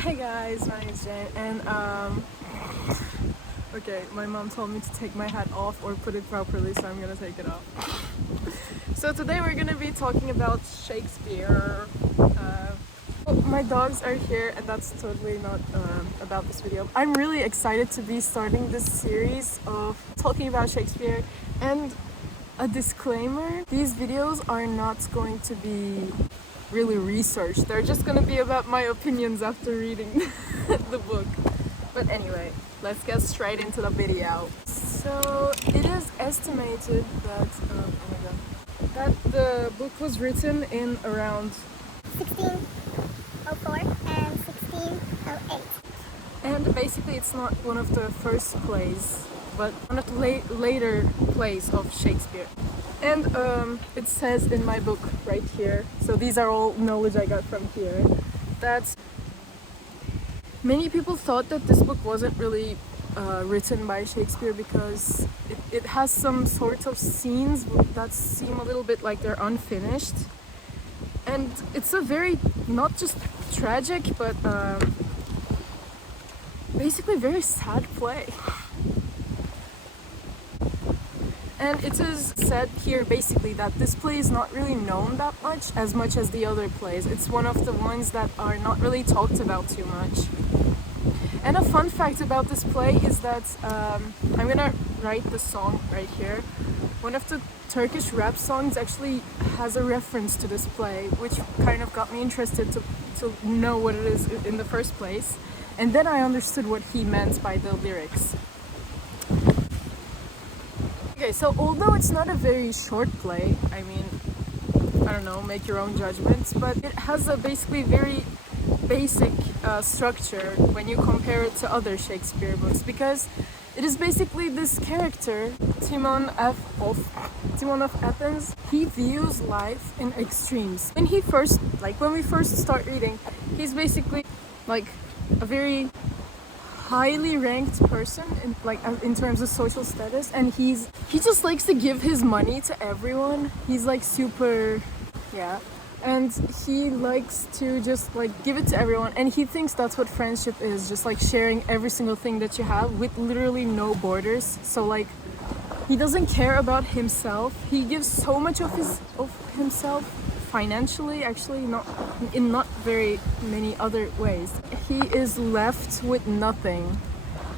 Hey guys, my name is Jane, and okay, my mom told me to take my hat off or put it properly, so I'm gonna take it off. So today we're gonna be talking about Shakespeare. My dogs are here, and that's totally not about this video. I'm really excited to be starting this series of talking about Shakespeare, and a disclaimer, these videos are not going to be really researched. They're just gonna be about my opinions after reading the book. But anyway, let's get straight into the video. So it is estimated that that the book was written in around 1604 and 1608. and basically it's not one of the first plays, but one of the later plays of Shakespeare. And it says in my book right here, so these are all knowledge I got from here, that many people thought that this book wasn't really written by Shakespeare because it has some sort of scenes that seem a little bit like they're unfinished. And it's a very, not just tragic, but basically very sad play. And it is said here basically that this play is not really known that much as the other plays. It's one of the ones that are not really talked about too much. And a fun fact about this play is that I'm gonna write the song right here. One of the Turkish rap songs actually has a reference to this play, which kind of got me interested to know what it is in the first place. And then I understood what he meant by the lyrics. Okay, so although it's not a very short play, I mean, I don't know, make your own judgments, but it has a basically very basic structure when you compare it to other Shakespeare books, because it is basically this character, Timon of Athens. He views life in extremes. When we first start reading, he's basically like a very highly ranked person in terms of social status, and he just likes to give his money to everyone. He's like super, yeah, and he likes to just like give it to everyone, and he thinks that's what friendship is, just like sharing every single thing that you have with literally no borders. So like he doesn't care about himself. He gives so much of himself financially, actually, not very many other ways. He is left with nothing,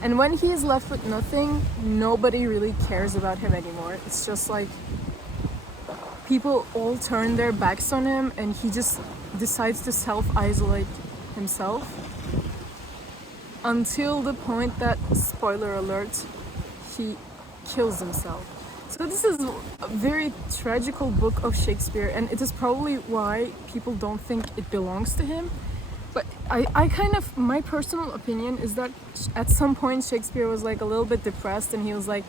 and when he is left with nothing, nobody really cares about him anymore. It's just like people all turn their backs on him, and he just decides to self-isolate himself until the point that, spoiler alert, he kills himself. So this is a very tragical book of Shakespeare, and it is probably why people don't think it belongs to him. But I kind of, my personal opinion is that at some point Shakespeare was like a little bit depressed, and he was like,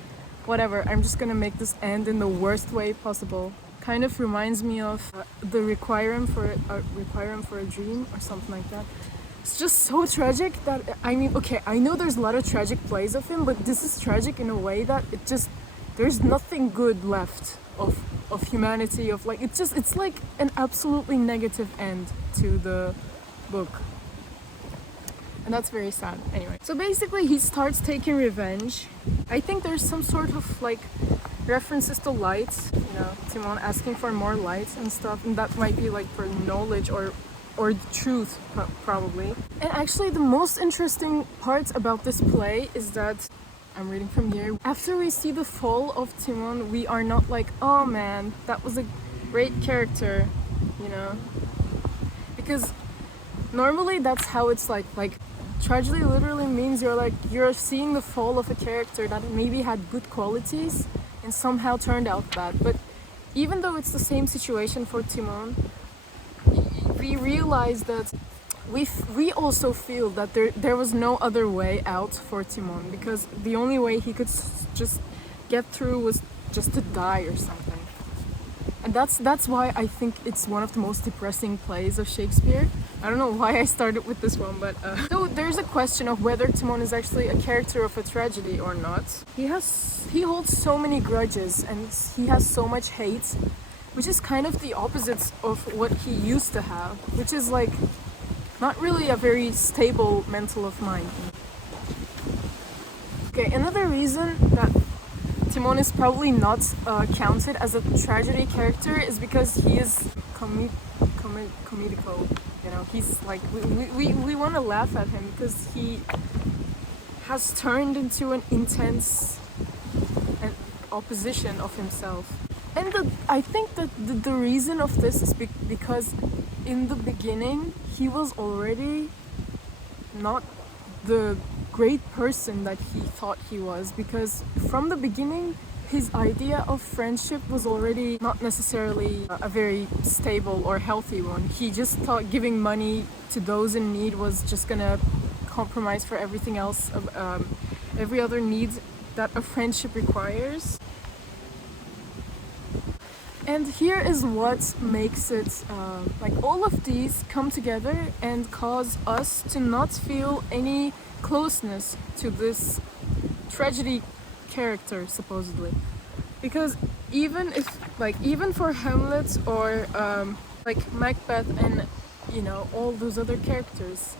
whatever, I'm just gonna make this end in the worst way possible. Kind of reminds me of the Requiem for a Dream or something like that. It's just so tragic that, I mean, okay, I know there's a lot of tragic plays of him, but this is tragic in a way that it just, there's nothing good left of humanity, of like, it's like an absolutely negative end to the book. And that's very sad. Anyway, so basically he starts taking revenge. I think there's some sort of like references to lights, you know, Timon asking for more lights and stuff, and that might be like for knowledge or the truth, probably. And actually the most interesting part about this play is that, I'm reading from here, after we see the fall of Timon, we are not like, oh man, that was a great character, you know? Because normally that's how it's like tragedy literally means you're seeing the fall of a character that maybe had good qualities and somehow turned out bad. But even though it's the same situation for Timon, we realize that we also feel that there was no other way out for Timon, because the only way he could just get through was just to die or something. And that's why I think it's one of the most depressing plays of Shakespeare. I don't know why I started with this one, but so there's a question of whether Timon is actually a character of a tragedy or not. He holds so many grudges, and he has so much hate, which is kind of the opposite of what he used to have, which is like not really a very stable mental of mind. Okay, another reason that Timon is probably not counted as a tragedy character is because he is comedical. You know, he's like, we want to laugh at him because he has turned into an intense opposition of himself. And I think that the reason of this is because in the beginning he was already not the great person that he thought he was, because from the beginning his idea of friendship was already not necessarily a very stable or healthy one. He just thought giving money to those in need was just gonna compromise for everything else, every other need that a friendship requires. And here is what makes it, like all of these come together and cause us to not feel any closeness to this tragedy character, supposedly. Because even for Hamlet or like Macbeth and, you know, all those other characters,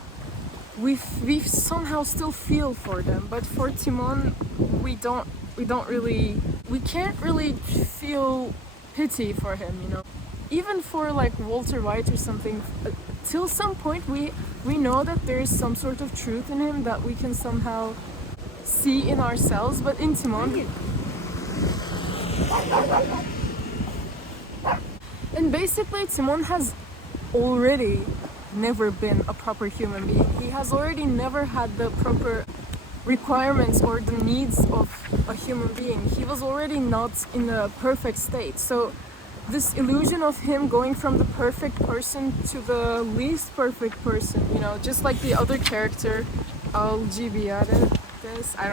we somehow still feel for them. But for Timon, we can't really feel pity for him, you know. Even for like Walter White or something, till some point we know that there is some sort of truth in him that we can somehow see in ourselves, but in Timon, and basically Timon has already never been a proper human being. He has already never had the proper requirements or the needs of a human being. He was already not in a perfect state. So this illusion of him going from the perfect person to the least perfect person, you know, just like the other character, Alcibiades. I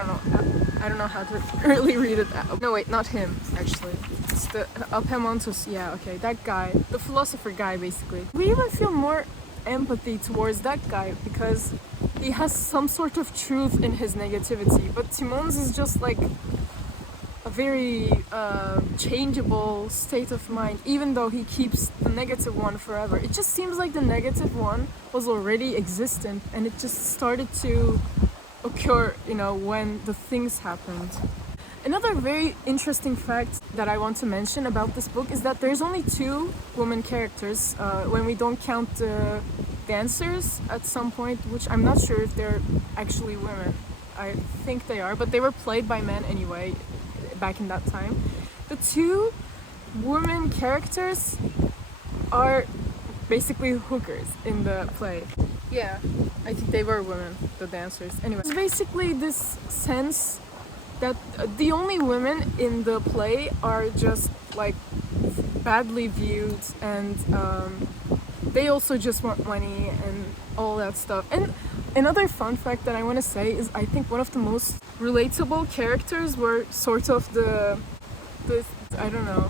don't know how to really read it out. No, wait, not him, actually. It's the Epaminondas. Yeah, okay, that guy, the philosopher guy, basically. We even feel more empathy towards that guy because he has some sort of truth in his negativity. But Timon's is just like a very changeable state of mind, even though he keeps the negative one forever. It just seems like the negative one was already existent and it just started to occur, you know, when the things happened. Another very interesting fact that I want to mention about this book is that there's only 2 women characters when we don't count the dancers at some point, which I'm not sure if they're actually women. I think they are, but they were played by men anyway back in that time. The 2 women characters are basically hookers in the play. Yeah, I think they were women, the dancers. Anyway, it's basically this sense that the only women in the play are just like badly viewed, and they also just want money and all that stuff. And another fun fact that I want to say is I think one of the most relatable characters were sort of the I don't know,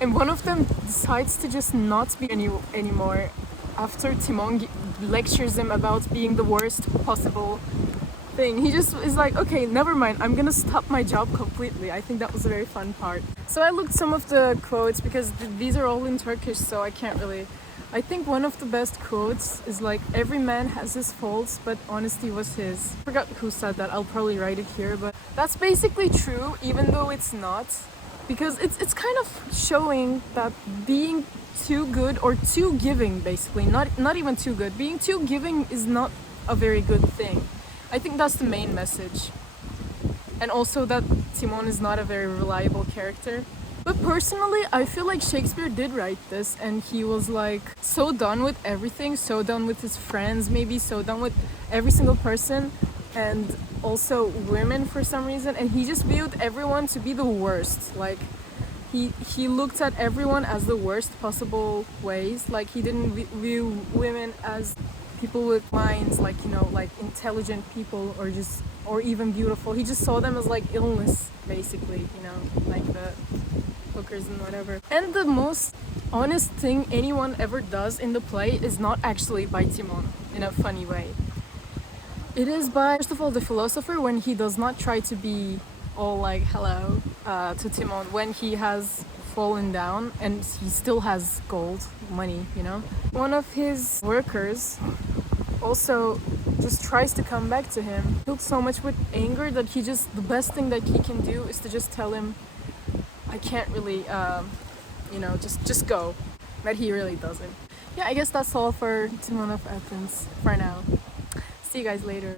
and one of them decides to just not be anymore after Timon lectures him about being the worst possible thing. He just is like, okay, never mind, I'm gonna stop my job completely. I think that was a very fun part. So I looked some of the quotes because these are all in Turkish, so I can't really. I think one of the best quotes is like, every man has his faults, but honesty was his. I forgot who said that, I'll probably write it here, but that's basically true, even though it's not. Because it's kind of showing that being too good or too giving, basically, not even too good, being too giving is not a very good thing. I think that's the main message. And also that Timon is not a very reliable character. But personally, I feel like Shakespeare did write this and he was like so done with everything, so done with his friends, maybe so done with every single person, and also women for some reason, and he just viewed everyone to be the worst. Like he looked at everyone as the worst possible ways. Like he didn't view women as people with minds, like, you know, like intelligent people or even beautiful. He just saw them as like illness, basically, you know, like the hookers and whatever. And the most honest thing anyone ever does in the play is not actually by Timon in a funny way. It is by, first of all, the philosopher, when he does not try to be all like hello to Timon when he has fallen down and he still has gold money, you know. One of his workers also just tries to come back to him. Filled so much with anger that the best thing that he can do is to just tell him, I can't really, just go. But he really doesn't. Yeah, I guess that's all for Timon of Athens for now. See you guys later.